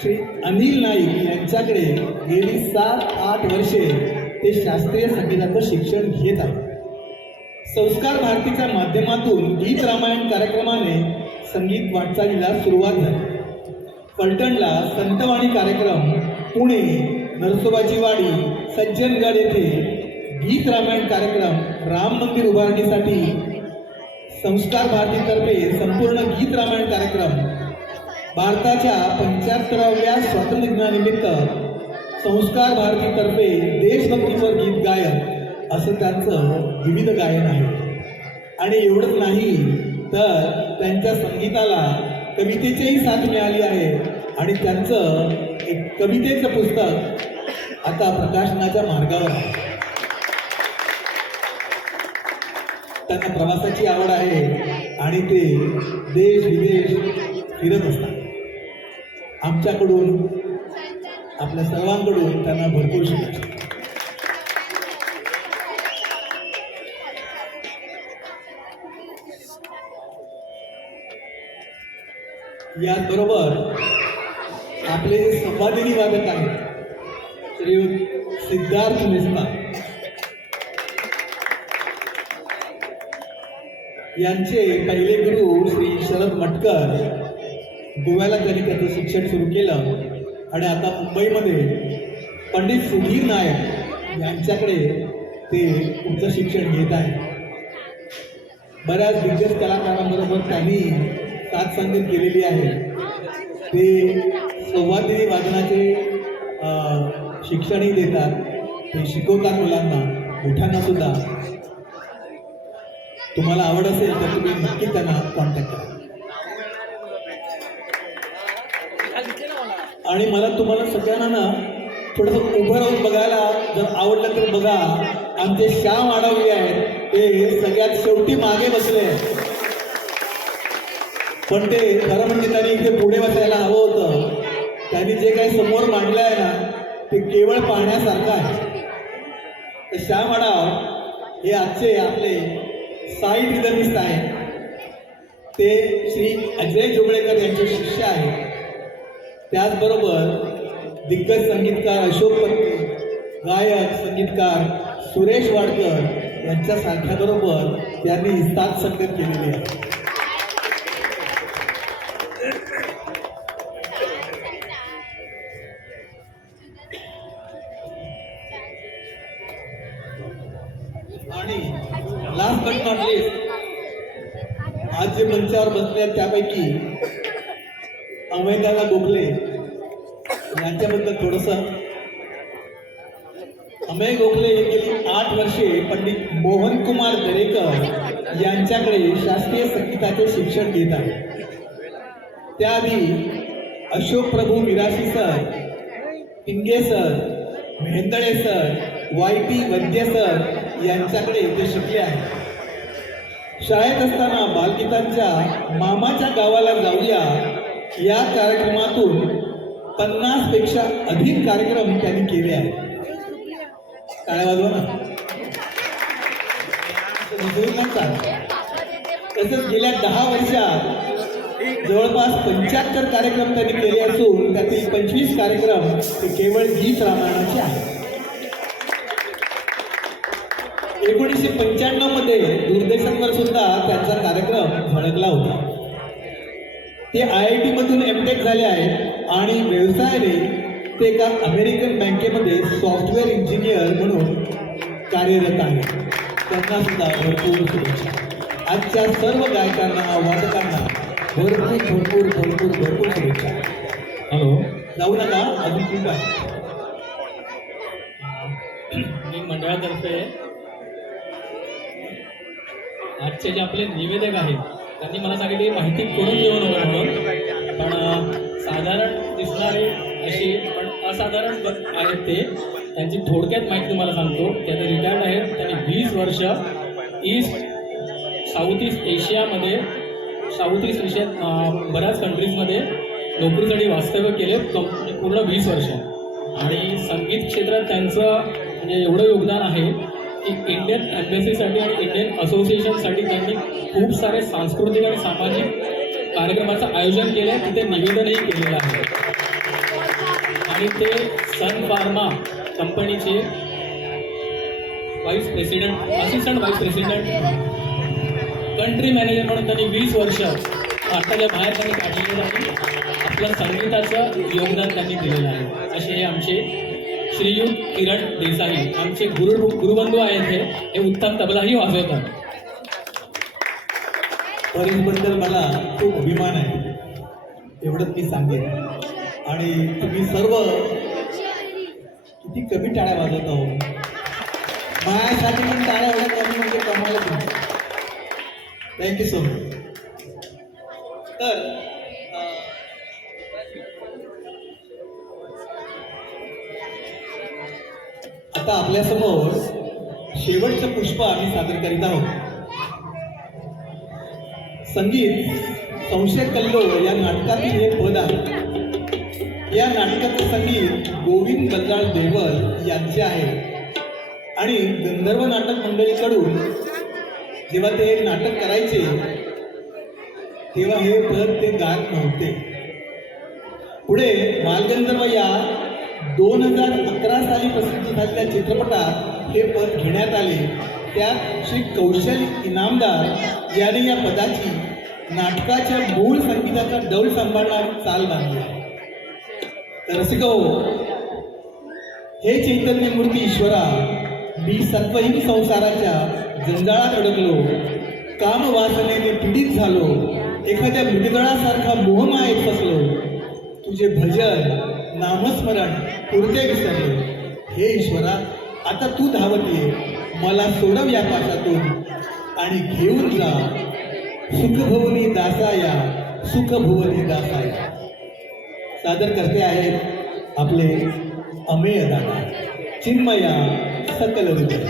श्री अनिल नाईक यांच्याकडे गेली 7-8 वर्षे ते शास्त्रीय संगीताचं शिक्षण घेत आहेत. संस्कार भारतीच्या माध्यमातून गीत रामायण कार्यक्रमाने संगीत वाटचालीला सुरुवात झाली. फलटणला संतवाणी कार्यक्रम, पुणे, नरसोबाची वाडी, सज्जनगड येथे गीत रामायण कार्यक्रम, राम मंदिर उभारणीसाठी संस्कार भारतीतर्फे संपूर्ण गीत रामायण कार्यक्रम, भारताच्या 75व्या स्वातंत्र्यदिनानिमित्त संस्कार भारतीतर्फे देशभक्तीपर गीत गायन असं त्यांचं विविध गायन आहे. आणि एवढंच नाही तर त्यांच्या संगीताला कवितेचीही साथ मिळाली आहे आणि त्यांचं एक कवितेचं पुस्तक आता प्रकाशनाच्या मार्गावर आहे. त्यांना प्रवासाची आवड आहे आणि ते देश विदेश फिरत असतात. आमच्याकडून आपल्या सर्वांकडून त्यांना भरपूर शुभेच्छा. याचबरोबर आपले संवादिनी वादक आहेत श्रीयुत सिद्धार्थ मिस्ता. यांचे पहिले गुरु श्री शरद मटकर, गोव्याला त्यांनी त्याचं शिक्षण सुरू केलं आणि आता मुंबईमध्ये पंडित सुधीर नायक यांच्याकडे ते उच्च शिक्षण घेत आहे. बऱ्याच दिग्गज कलाकारांबरोबर त्यांनी साथ संगत केलेली आहे. ते संवादिनी वादनाचे शिक्षणही देतात, ते शिकवतात मुलांना, मोठ्यांना सुद्धा. तुम्हाला आवड असेल तर तुम्ही नक्की त्यांना कॉन्टॅक्ट करा. आणि मला तुम्हाला सगळ्यांना ना थोडंसं उभं राहून बघायला जर आवडलं तर बघा, आमचे श्याम आढावी आहेत, ते सगळ्यात शेवटी मागे बसले. पण ते खरं म्हणजे त्यांनी इथे पुढे बसायला हवं होतं. त्यांनी जे काही समोर मांडलं आहे ना ते केवळ पाहण्यासारखं आहे. तर श्याम आढाव हे आजचे आपले साई रिदमिस्ट आहेत. ते श्री अजय जोगळेकर यांचे शिष्य आहेत. त्याचबरोबर दिग्गज संगीतकार अशोक पत्ते, गायक संगीतकार सुरेश वाडकर यांच्यासारख्याबरोबर त्यांनी साथ संगत केलेली आहे. आणि लास्ट बट नॉट लिस्ट, आज जे मंचावर बसले आहेत त्यापैकी अमेयदादा गोखले यांच्याबद्दल थोडंसं. अमेय गोखले हे गेली 8 वर्षे पंडित मोहन कुमार दरेकर यांच्याकडे शास्त्रीय संगीताचे शिक्षण घेत आहेत. त्याआधी Ashok Prabhu Mirashi sir, Pinge sir, Mehendale sir, YT Vaidya sir यांच्याकडे ते शिकले आहेत. शाळेत असताना बालगीतांच्या मामाच्या गावाला जाऊया या कार्यक्रमातून 50 पेक्षा अधिक कार्यक्रम त्यांनी केले आहेत. काय वाजवा ना. तसंच गेल्या 10 वर्षात जवळपास 75 कार्यक्रम त्यांनी केले असून त्यातील 25 कार्यक्रम हे केवळ गीत रामायणाचे आहेत. 1995 मध्ये दूरदर्शनवर सुद्धा त्यांचा कार्यक्रम झळकला होता. ते IIT मधून MTech झाले आहेत आणि व्यवसायाने ते एका अमेरिकन बँकेमध्ये सॉफ्टवेअर इंजिनियर म्हणून कार्यरत आहेत. त्यांना सुद्धा भरपूर शुभेच्छा. आजच्या सर्व गायकांना, वादकांना भरपूर भरपूर भरपूर भरपूर शुभेच्छा. हॅलो, जाऊ नका, अजून खूप आहे. मी मंडळातर्फे आजचे जे आपले निवेदक आहेत त्यांनी मला सांगितले माहिती करून देऊ नका म्हणून. पण साधारण दिसणारे अशी पण असाधारण आहेत ते. त्यांची थोडक्यात माहिती तुम्हाला सांगतो. ते आता रिटायर्ड आहेत. त्यांनी 20 वर्ष साऊथ ईस्ट एशियामध्ये बऱ्याच कंट्रीजमध्ये नोकरीसाठी वास्तव्य केले पूर्ण 20 वर्ष. आणि संगीत क्षेत्रात त्यांचं म्हणजे एवढं योगदान आहे की इंडियन एम्बॅसीसाठी आणि इंडियन असोसिएशनसाठी त्यांनी खूप सारे सांस्कृतिक आणि सामाजिक कार्यक्रमाचं आयोजन केलं आहे. तिथे निवेदनही केलेलं आहे. आणि ते सन फार्मा कंपनीचे vice president assistant vice president country manager म्हणून त्यांनी 20 वर्ष भारताच्या बाहेर त्यांनी काढलेलं आणि आपलं संगीताचं योगदान त्यांनी दिलेलं आहे. असे हे आमचे श्रीयुत किरण देसाई आमचे गुरुबंधू आहेत. हे उत्तम तबलाही वाजवतात. परीसबद्दल मला खूप अभिमान आहे, एवढंच मी सांगेन. आणि तुम्ही सर्व किती कमी टाळ्या वाजवत आहो. माझ्यासाठी पण टाळ्या एवढ्या कमी म्हणजे कमाल तुमची. Thank you so much. तर आता आपल्यासमोर शेवटचं पुष्प आम्ही सादर करीत आहोत. संगीत संशय कल्लोळ या नाटकातील हे पद आहे. या नाटकाचं संगीत गोविंद बल्लाळ देवल यांचे आहे. आणि गंधर्व नाटक मंडळीकडून जेव्हा ते नाटक करायचे तेव्हा हे पद ते गात नव्हते. पुढे बालगंधर्व या 2011 साली प्रसिद्ध झालेल्या चित्रपटात हे पद घेण्यात आले. त्यात श्री कौशल इनामदार यांनी या पदाची नाटकाच्या मूळ संगीताचा डौल सांभाळणारी चाल बांधली. तर रसिको, हे चैतन्य मूर्ती ईश्वरा, मी सत्वहीन संसाराच्या जंजाळात अडकलो, कामवासनेने पीडित झालो, एखाद्या मृगजळासारखा मोहमायेत फसलो, तुझे भजन नामस्मरण पुरते विसरलो. हे ईश्वरा, आता तू धावत ये, मला सोडव या पाशातून आणि घेऊन जा सुखभुवनी दासाया, सुखभुवनी दासाया. सादर करते आहेत आपले अमेय दादा चिन्मया सकल हृदय.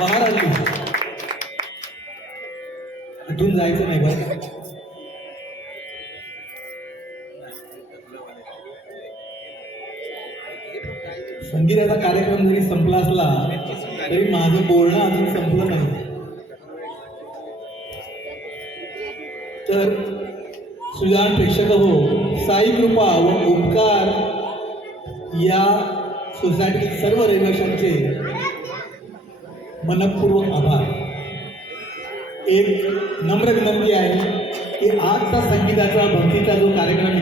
बाहेर आली इथून जायचं नाही बरं. संगीताचा कार्यक्रम जरी संपला असला तरी माझं बोलणं अजून संपलं नाही. तर सुजाण प्रेक्षक हो, साई कृपा व ओंकार या सोसायटीतील सर्व रहिवाशांचे मनपूर्वक आभार. एक नम्र विनंती आहे की आजचा संगीताचा भक्तीचा जो कार्यक्रम